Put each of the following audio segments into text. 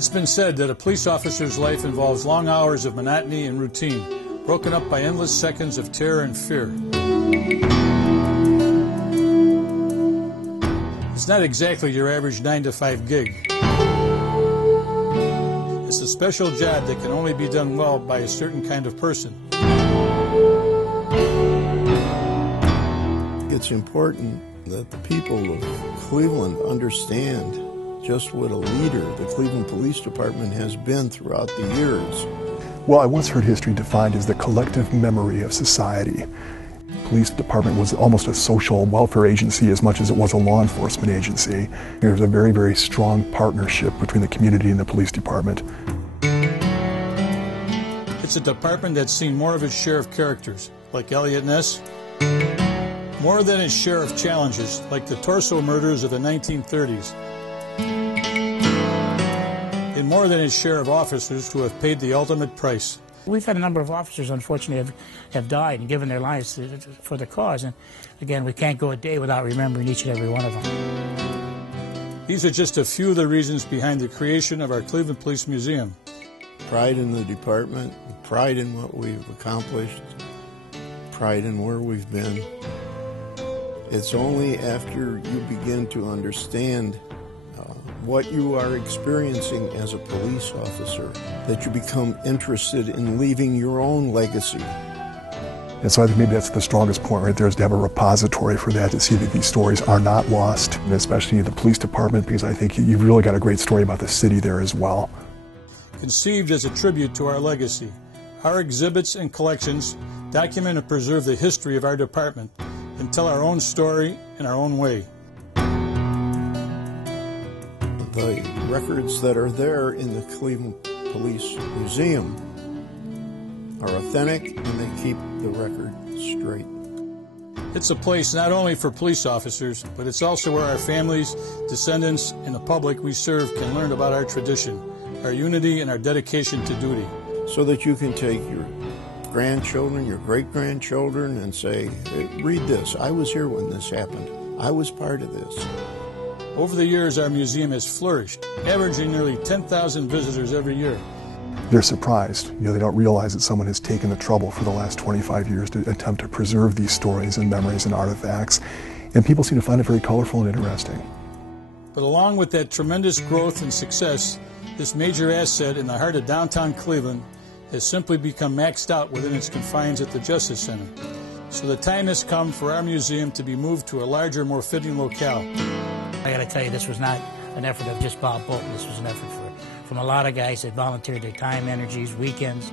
It's been said that a police officer's life involves long hours of monotony and routine, broken up by endless seconds of terror and fear. It's not exactly your average 9-to-5 gig. It's a special job that can only be done well by a certain kind of person. It's important that the people of Cleveland understand just what a leader the Cleveland Police Department has been throughout the years. Well, I once heard history defined as the collective memory of society. The police department was almost a social welfare agency as much as it was a law enforcement agency. There was a very, very strong partnership between the community and the police department. It's a department that's seen more of its share of characters, like Eliot Ness, more than its share of challenges, like the Torso murders of the 1930s, and more than its share of officers who have paid the ultimate price. We've had a number of officers, unfortunately, have died and given their lives for the cause. And again, we can't go a day without remembering each and every one of them. These are just a few of the reasons behind the creation of our Cleveland Police Museum. Pride in the department, pride in what we've accomplished, pride in where we've been. It's only after you begin to understand what you are experiencing as a police officer that you become interested in leaving your own legacy. And so I think maybe that's the strongest point right there, is to have a repository for that, to see that these stories are not lost, and especially the police department, because I think you've really got a great story about the city there as well. Conceived as a tribute to our legacy, our exhibits and collections document and preserve the history of our department and tell our own story in our own way. The records that are there in the Cleveland Police Museum are authentic, and they keep the record straight. It's a place not only for police officers, but it's also where our families, descendants, and the public we serve can learn about our tradition, our unity, and our dedication to duty. So that you can take your grandchildren, your great-grandchildren, and say, hey, read this. I was here when this happened. I was part of this. Over the years, our museum has flourished, averaging nearly 10,000 visitors every year. They're surprised. They don't realize that someone has taken the trouble for the last 25 years to attempt to preserve these stories and memories and artifacts, and people seem to find it very colorful and interesting. But along with that tremendous growth and success, this major asset in the heart of downtown Cleveland has simply become maxed out within its confines at the Justice Center. So the time has come for our museum to be moved to a larger, more fitting locale. I got to tell you, this was not an effort of just Bob Bolton. This was an effort from a lot of guys that volunteered their time, energies, weekends,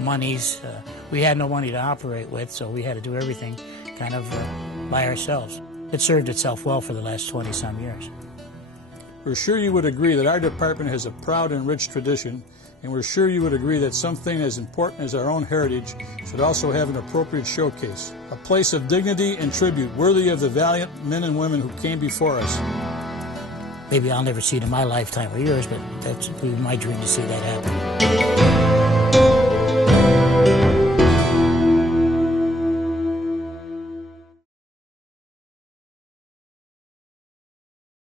monies. We had no money to operate with, so we had to do everything kind of by ourselves. It served itself well for the last 20-some years. We're sure you would agree that our department has a proud and rich tradition, and we're sure you would agree that something as important as our own heritage should also have an appropriate showcase, a place of dignity and tribute worthy of the valiant men and women who came before us. Maybe I'll never see it in my lifetime or yours, but that's my dream to see that happen.